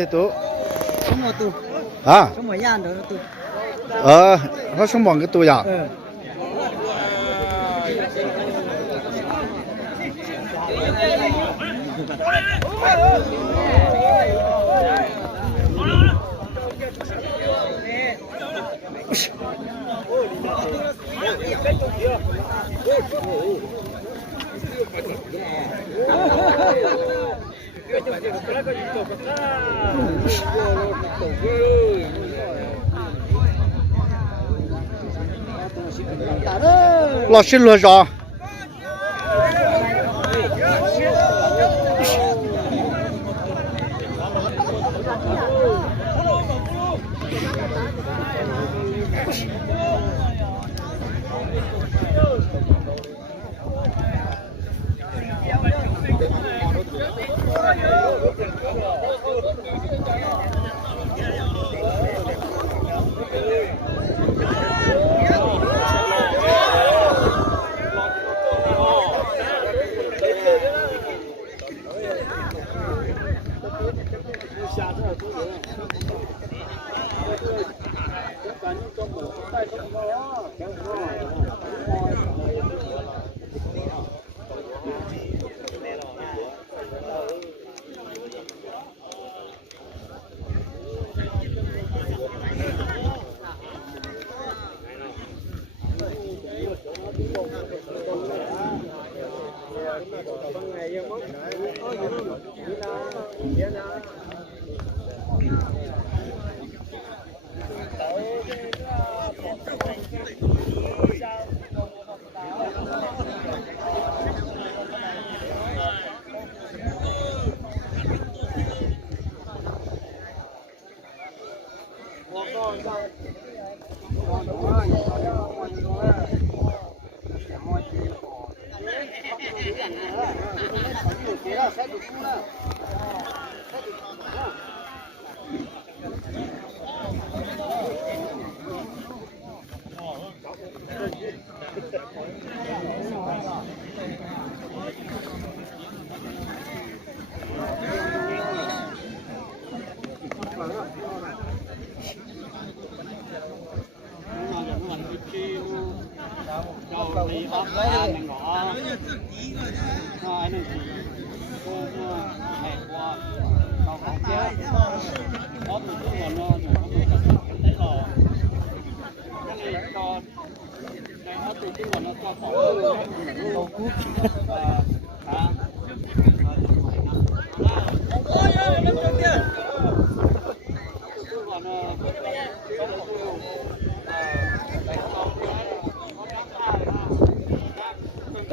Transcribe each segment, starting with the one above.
thế tố Sống một tu. à Sống một gian đó tu. nó sống bằng cái tôi à老师罗少。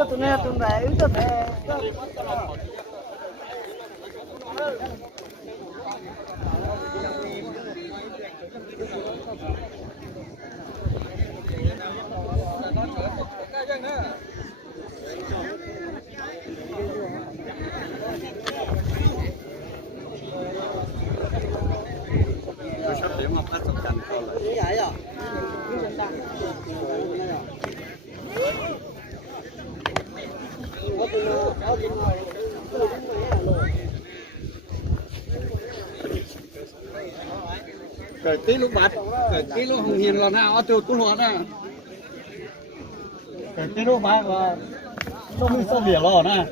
tụi này tụi này cái tí lúc bát cái tí lúc hồng hiền là nào tiêu tu lót à cái tí lúc bát là nó mới sâu biển lò nè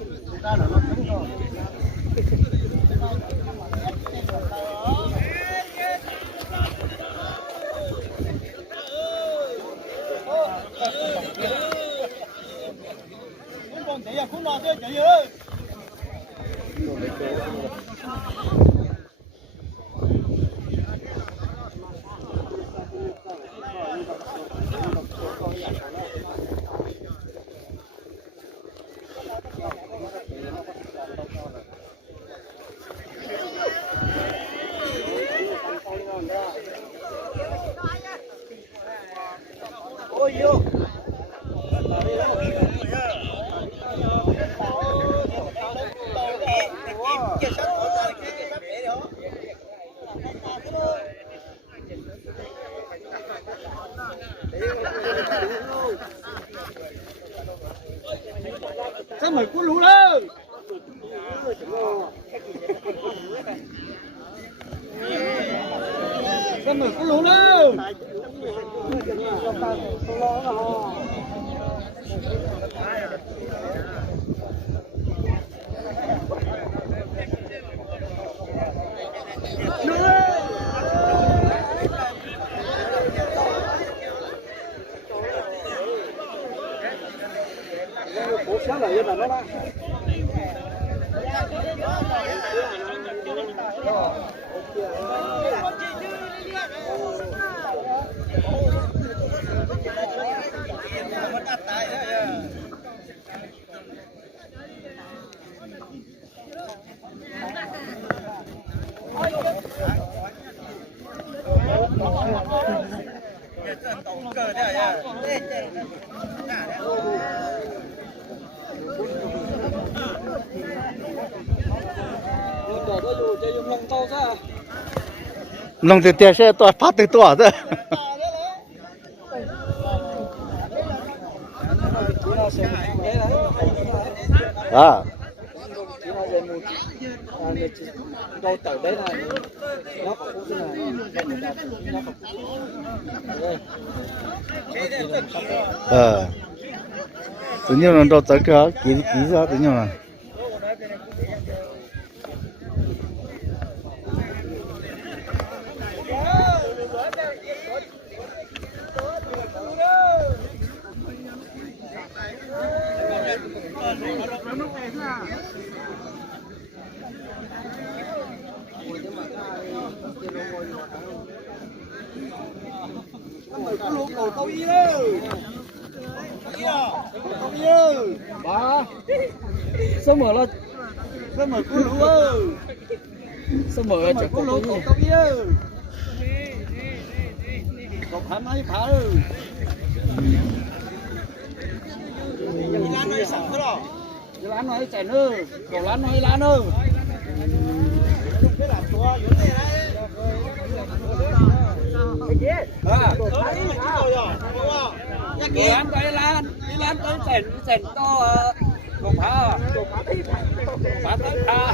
Sao mày cuốn lú lên. Sao mày cuốn lú lên. Sao lại vậy đó? Long từ tiền xe tôi phát từ tôi rồi. À. Đâu tới đấy là nó cũng thế này. Tự nhiên là đâu tới cái kỹ ra tự nhiên là. Sao mở là sao mở cuốn lú ơi. Sao mở chả có lú cổ tông ơi. Có phá máy phá ơi. Lán nói sẵn thế đó. Lán nói chảy nữa, cổ lán nói lán ơi. Lán tới lán tới chèn to cổ phá tới phá.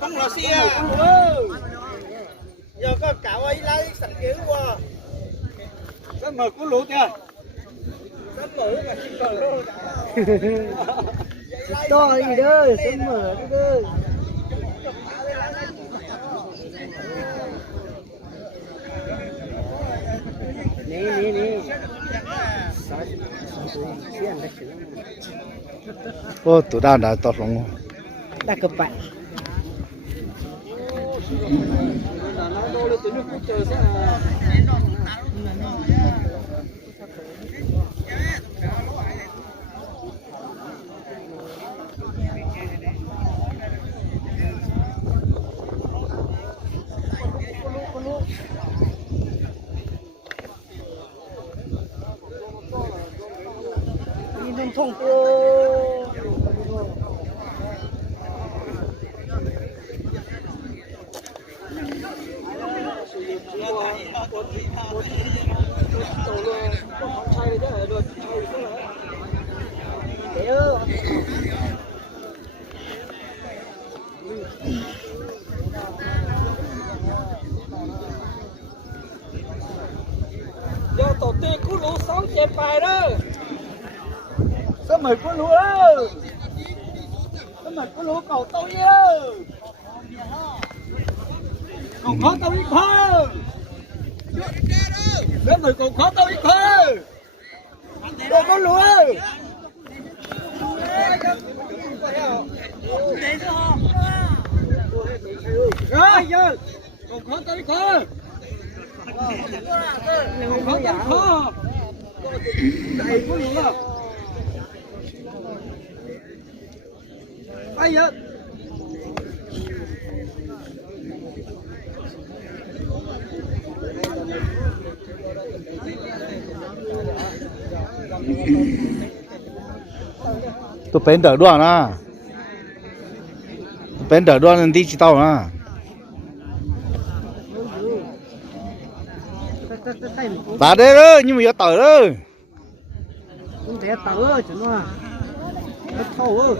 Không là xe. Giờ có cạo ấy lấy sẵn kiểu qua. Sao mở cuốn lú kìa. Sao mở mà chỉ còn lô. To gì đó, sao mở đi đó. Nè. Ô, tụi đàn đã tọt lòng. Đã cập bạn. Đi thông cô. Giờ tổ tiên cú lú sống chèn bài đó. Sao mày cú lú ơi. Sao mày cú lú cầu tôi ơi. Còn khó tao ít hơn. Sao mày còn khó tao ít hơn. Đồ cú lú ơi. Rồi giờ còn khó tao ít hơn. Còn khó tao ít hơn. Đầy cú lú à. Bây giờ tôi bén đỡ đoạn à bén đỡ đoạn đi chỉ tao à ta đây đó nhưng mà giờ tờ đó không thể tớ chứ nó nó thâu ơi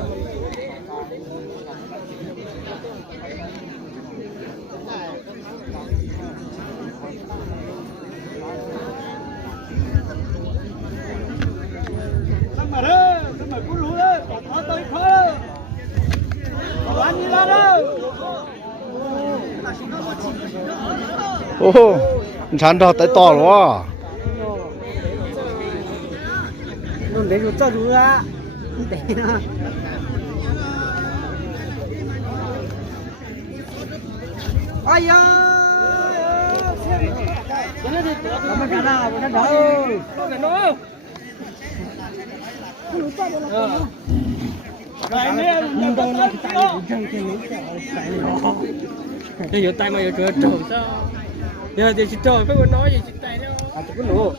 mà đó sớm mời cú lú đó có tới khó đó có ăn như là đó ô chán đó tới to rồi nó để nó cho đủ ra để nó ai ya nó cái nào nó đâu nó cái này nhưng đâu nó tay nó chân cái nó tay nó bây giờ tay mà giờ chưa trộn sao giờ thì chỉ trộn phải nói gì chỉ tay đó à chụp cái lỗ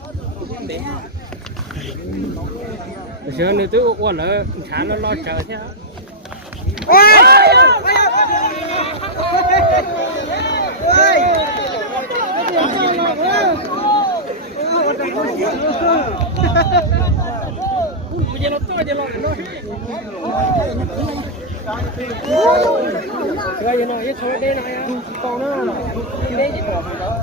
giờ nếu tôi uống là sáng nó lo chờ thế bây giờ nó tôi giờ lo nó bây giờ nó cái thôi đây này còn nó cái gì còn đó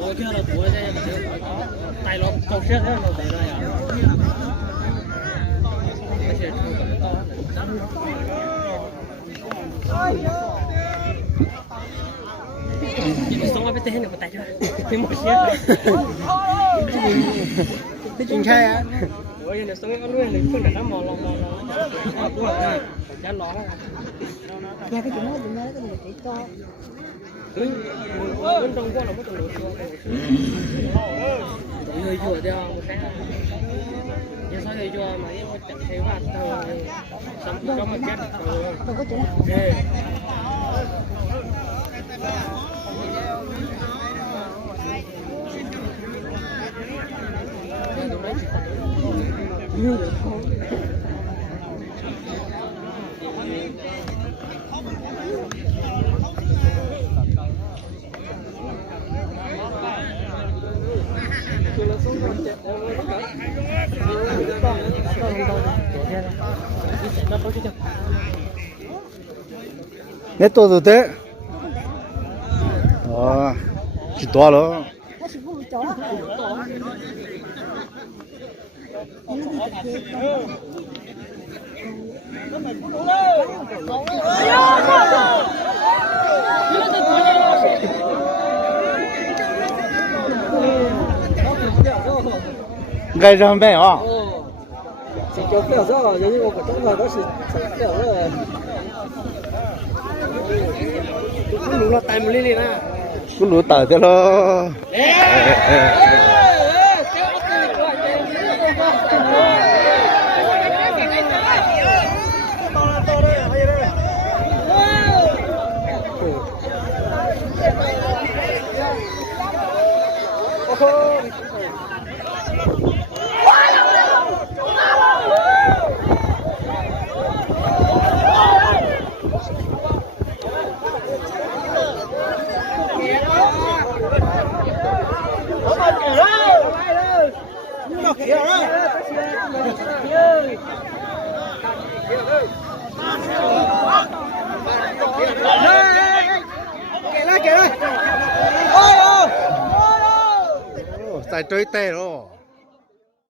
ủa kia là tuổi đây tay nó trong chết hết nó để đây à xong rồi bên này một tay chưa một chiếc chính khai á ủa giờ xong rồi nó nuôi lên phương để nó mò lòng đúng rồi chả ló nghe cái chuyện nó đừng nói cái người chỉ to bên trong qua là mất từng người chùa theo một cái giờ sao người chùa mà em chẳng thấy bạn thôi sống trong một cái đâu có chuyện nét to rồi thế chỉ to đó nó chỉ vui chó gây ra bé à chỉ cho phèo rồi giống như một cái trong đó chỉ phèo rồi cũng đúng là tay một lên à cứ lúa tờ cho nó tại chơi tè rồi